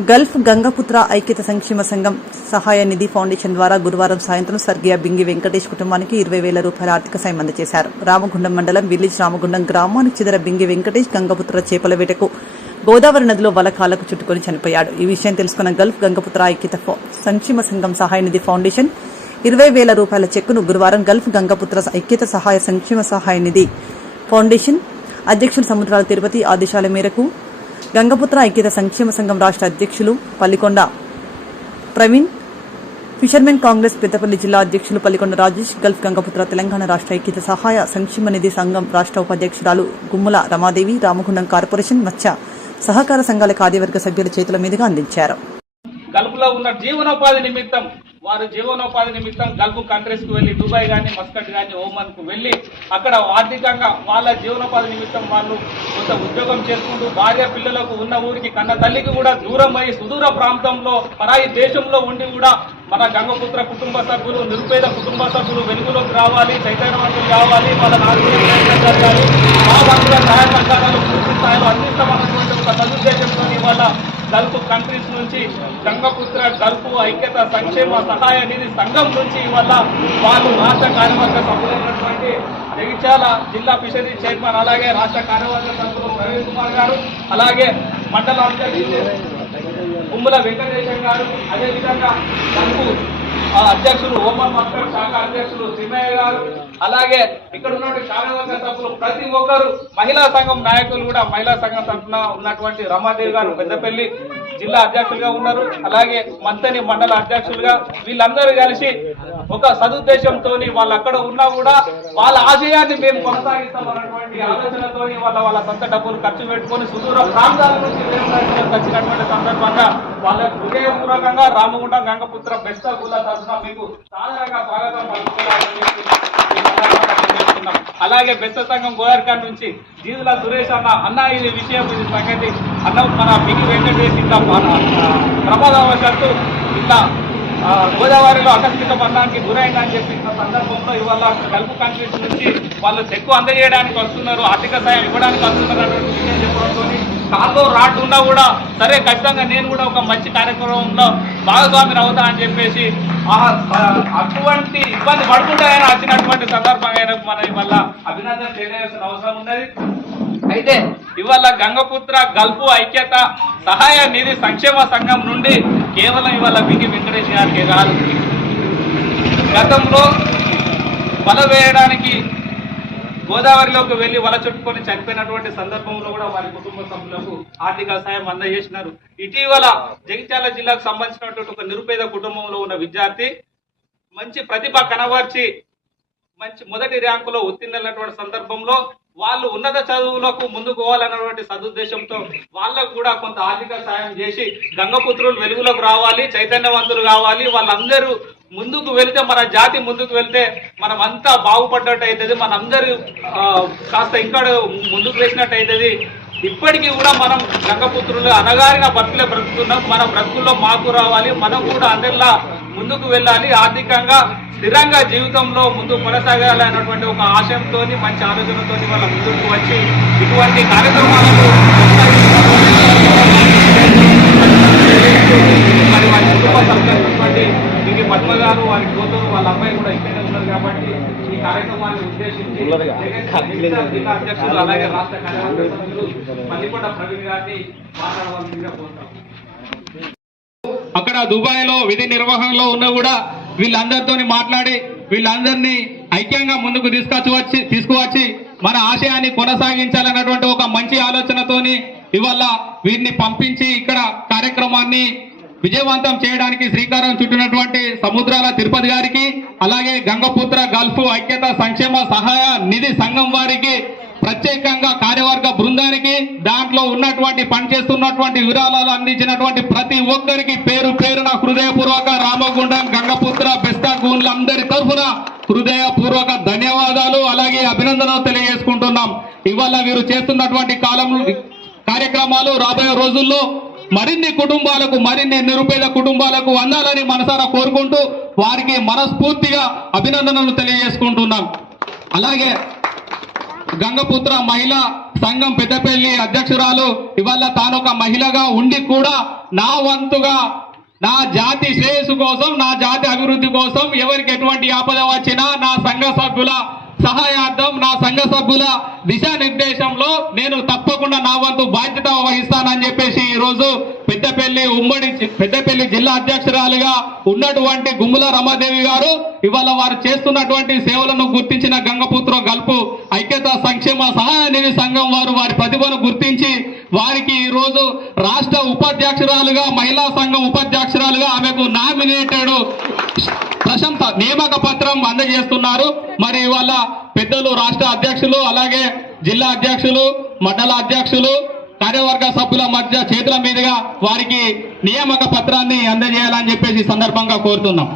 Gulf Gangaputra ఐక్యత సంక్షేమ సంఘం సహాయ నిధి ఫౌండేషన్ ద్వారా గురువారం సాయంత్రం స్వర్గీయ బింగి వెంకటేష్ కుటుంబానికి ఇరవై వేల రూపాయల ఆర్థిక సాయం అందజేశారు. రామగుండం మండలం విలేజ్ రామగుండం గ్రామానికి చెందిన బింగి వెంకటేష్ గంగపుత్ర చేపల వేటకు గోదావరి నదిలో వల కాలకు చుట్టుకొని చనిపోయాడు. ఈ విషయం తెలుసుకున్న గల్ఫ్ గంగపుత్ర ఐక్యత సంక్షేమ సంఘం సహాయ నిధి ఫౌండేషన్ ఇరవై వేల రూపాయల చెక్కును గురువారం గల్ఫ్ గంగపుత్ర ఐక్యత సహాయ సంక్షేమ సహాయ నిధి ఫౌండేషన్ అధ్యక్షులు సముద్రాల తిరుపతి ఆదేశాల మేరకు గంగపుత్ర ఐక్యత సంక్షేమ సంఘం రాష్ట్ర అధ్యక్షులు పల్లికొండ ప్రవీణ్ ఫిషర్మెన్ కాంగ్రెస్ పెద్దపల్లి జిల్లా అధ్యక్షులు పల్లికొండ రాజేష్ గల్ఫ్ గంగపుత్ర తెలంగాణ రాష్ట్ర ఐక్యత సహాయ సంక్షేమ నిధి సంఘం రాష్ట్ర ఉపాధ్యక్షురాలు గుమ్మల రమాదేవి రామగుండం కార్పొరేషన్ మత్స్య సహకార సంఘాల కార్యవర్గ సభ్యుల చేతుల మీదుగా అందించారు. గల్ఫ్లో ఉన్న జీవనోపాధి నిమిత్తం వారు జీవనోపాధి నిమిత్తం గల్ఫ్ కంట్రీస్కు వెళ్ళి దుబాయ్ కానీ మస్కట్ కానీ ఓమన్కు వెళ్ళి అక్కడ ఆర్థికంగా వాళ్ళ జీవనోపాధి నిమిత్తం వాళ్ళు కొంత ఉద్యోగం చేసుకుంటూ భార్య పిల్లలకు ఉన్న ఊరికి కన్న తల్లికి కూడా దూరం అయి సుదూర ప్రాంతంలో పరాయి దేశంలో ఉండి కూడా మన గంగపుత్ర కుటుంబ సభ్యులు నిరుపేద కుటుంబ సభ్యులు వెలుగులోకి రావాలి చైతన్యవంతులు కావాలి వాళ్ళ నాలుగు జరగాలి. మా వంతుల సహాయ సహకారాలు పూర్తి స్థాయిలో అందిస్తామన్నటువంటి ఒక సదుద్దేశంతో ఇవాళ గల్ఫ్ కంట్రీస్ నుంచి గంగపుత్ర గల్ఫ్ ఐక్యత సంక్షేమ సహాయ నిధి సంఘం నుంచి ఇవాళ వాళ్ళు రాష్ట్ర కార్యవర్గ సభ్యులైనటువంటి జగిత్యాల జిల్లా ఫిషరీ చైర్మన్ అలాగే రాష్ట్ర కార్యవర్గ సభ్యులు ప్రవీణ్ కుమార్ గారు అలాగే మండల అధ్యక్షులు ఉమ్మల వెంకటేశం గారు అదేవిధంగా గల్ఫ్ ఆ, అధ్యక్షులు ఓమన్ మస్కర్ శాఖ అధ్యక్షులు సిమయ్య గారు అలాగే ఇక్కడ ఉన్నటువంటి కార్యవర్గ సభ్యులు ప్రతి ఒక్కరు మహిళా సంఘం నాయకులు కూడా మహిళా సంఘం తరఫున ఉన్నటువంటి రమాదేవి గారు పెద్దపల్లి జిల్లా అధ్యక్షులుగా ఉన్నారు. అలాగే మంతని మండల అధ్యక్షులుగా వీళ్ళందరూ కలిసి ఒక సదుద్దేశంతో వాళ్ళు అక్కడ ఉన్నా కూడా వాళ్ళ ఆశయాన్ని మేము కొనసాగిస్తాం అన్నటువంటి ఆలోచనతో వాళ్ళ వాళ్ళ సొంత డబ్బులు ఖర్చు పెట్టుకొని సుదూర ప్రాంతాల నుంచి వచ్చినటువంటి సందర్భంగా వాళ్ళ హృదయపూర్వకంగా రామగుండ గంగపుత్ర బెస్ట్ గుల్ల తరఫున మీకు సాధారణంగా స్వాగతం పలుకుతున్నారని చెప్పి అలాగే బెత్త సంఘం గోదావరికాడ్ నుంచి జీదుల సురేష్ అన్న అన్న ఇది విషయం ఇది సంగతి. అన్న మన మిగి వెంకటేష్ ఇంత ప్రమాదవశాత్తు ఇంత గోదావరిలో ఆకస్మిక మరణానికి గురైందని చెప్పిన సందర్భంలో ఇవాళ గల్ఫ్ కంట్రీస్ నుంచి వాళ్ళు చెక్కు అందజేయడానికి వస్తున్నారు ఆర్థిక సాయం ఇవ్వడానికి వస్తున్నారు అన్నటువంటి విషయం చెప్పడంతో కాల్లో రాట్ ఉన్నా కూడా సరే ఖచ్చితంగా నేను కూడా ఒక మంచి కార్యక్రమంలో భాగస్వామిని అవుతా అని చెప్పేసి అటువంటి ఇబ్బంది పడుకుంటే ఆయన వచ్చినటువంటి సందర్భంగా ఆయనకు మనం ఇవాళ అభినందన తెలియజేయాల్సిన అవసరం ఉన్నది. అయితే ఇవాళ గంగపుత్ర గల్పు ఐక్యత సహాయ నిధి సంక్షేమ సంఘం నుండి కేవలం ఇవాళ బిగి వెంకటేష్ గారికి కాదు గతంలో బలవేయడానికి గోదావరిలోకి వెళ్ళి వల చుట్టుకొని చనిపోయినటువంటి సందర్భంలో కూడా వారి కుటుంబ సభ్యులకు ఆర్థిక సాయం అందజేసినారు. ఇటీవల జగిత్యాల జిల్లాకు సంబంధించినటువంటి ఒక నిరుపేద కుటుంబంలో ఉన్న విద్యార్థి మంచి ప్రతిభ కనబర్చి మంచి మొదటి ర్యాంకులో ఉత్తీర్ణులైనటువంటి సందర్భంలో వాళ్ళు ఉన్నత చదువులకు ముందుకు పోవాలన్నటువంటి సదుద్దేశంతో వాళ్ళకు కూడా కొంత ఆర్థిక సాయం చేసి గంగపుత్రులు వెలుగులోకి రావాలి చైతన్యవంతులు కావాలి. వాళ్ళందరూ ముందుకు వెళ్తే మన జాతి ముందుకు వెళ్తే మనం అంతా బాగుపడ్డట్టు అవుతుంది మనందరూ కాస్త ఇంకా ముందుకు వేసినట్టు అవుతుంది ఇప్పటికీ కూడా మనం గంగపుత్రులు అనగారిన బతుకులే బ్రతుకుతున్నాం. మన బ్రతుకుల్లో మాకు రావాలి మనం కూడా అందరిలా ముందుకు వెళ్ళాలి. ఆర్థికంగా స్థిరంగా జీవితంలో ముందుకు కొనసాగాలి అన్నటువంటి ఒక ఆశయంతో మంచి ఆలోచనతో వాళ్ళ ముందుకు వచ్చి ఇటువంటి కార్యక్రమాలను మరి వారి కుటుంబ సభ్యులైనటువంటి దిగి పద్మ గారు వారి కూతురు వాళ్ళ అమ్మాయి కూడా ఇక్కడే ఉన్నారు కాబట్టి ఈ కార్యక్రమాన్ని ఉద్దేశించి జిల్లా అధ్యక్షులు అలాగే రాష్ట్ర కార్యవర్గ ప్రవీణ్ గారిని మాట్లాడవలసిందిగా కోరుతాం. అక్కడ దుబాయ్లో విధి నిర్వహణలో ఉన్న కూడా వీళ్ళందరితోని మాట్లాడి వీళ్ళందరినీ ఐక్యంగా ముందుకు తీసుకొచ్చి వచ్చి తీసుకువచ్చి మన ఆశయాన్ని కొనసాగించాలన్నటువంటి ఒక మంచి ఆలోచనతోని ఇవాళ వీరిని పంపించి ఇక్కడ కార్యక్రమాన్ని విజయవంతం చేయడానికి శ్రీకారం చుట్టినటువంటి సముద్రాల తిరుపతి గారికి అలాగే గంగపుత్ర గల్ఫ్ ఐక్యత సంక్షేమ సహాయ నిధి సంఘం వారికి ప్రత్యేకంగా కార్యవర్గ బృందానికి దాంట్లో ఉన్నటువంటి పనిచేస్తున్నటువంటి విరాళాలు అందించినటువంటి ప్రతి ఒక్కరికి పేరు పేరున హృదయపూర్వక రామగుండం గంగపుత్ర బెస్తాగూన్లందరి తరఫున హృదయపూర్వక ధన్యవాదాలు అలాగే అభినందనలు తెలియజేసుకుంటున్నాం. ఇవాళ వీరు చేస్తున్నటువంటి కాలంలో కార్యక్రమాలు రాబోయే రోజుల్లో మరిన్ని కుటుంబాలకు మరిన్ని నిరుపేద కుటుంబాలకు అందాలని మనసారా కోరుకుంటూ వారికి మనస్ఫూర్తిగా అభినందనలు తెలియజేసుకుంటున్నాం. అలాగే గంగపుత్ర మహిళా సంఘం పెద్దపల్లి అధ్యక్షురాలు ఇవాళ తాను ఒక మహిళగా ఉండి కూడా నా వంతుగా నా జాతి శ్రేయస్సు కోసం నా జాతి అభివృద్ధి కోసం ఎవరికి ఎటువంటి ఆపద వచ్చినా నా సంఘ సభ్యుల సహాయార్థం నా సంఘ సభ్యుల దిశానిర్దేశంలో నేను తప్పకుండా నా వంతు బాధ్యత వహిస్తానని చెప్పేసి ఈ రోజు పెద్దపల్లి ఉమ్మడి పెద్దపల్లి జిల్లా అధ్యక్షురాలుగా ఉన్నటువంటి గుమ్ముల రమాదేవి గారు ఇవాళ వారు చేస్తున్నటువంటి సేవలను గుర్తించిన గంగపుత్ర గల్పు ఐక్యత సంక్షేమ సహాయ నిధి సంఘం వారు వారి ప్రతిభను గుర్తించి వారికి ఈ రోజు రాష్ట్ర ఉపాధ్యక్షురాలుగా మహిళా సంఘం ఉపాధ్యక్షురాలుగా ఆమెకు నామినేటెడ్ ప్రశంస నియామక పత్రం అందజేస్తున్నారు. మరి ఇవాళ పెద్దలు రాష్ట్ర అధ్యక్షులు అలాగే జిల్లా అధ్యక్షులు మండల అధ్యక్షులు కార్యవర్గ సభ్యుల మధ్య చేతుల మీదుగా వారికి నియామక పత్రాన్ని అందజేయాలని చెప్పేసి సందర్భంగా కోరుతున్నాం.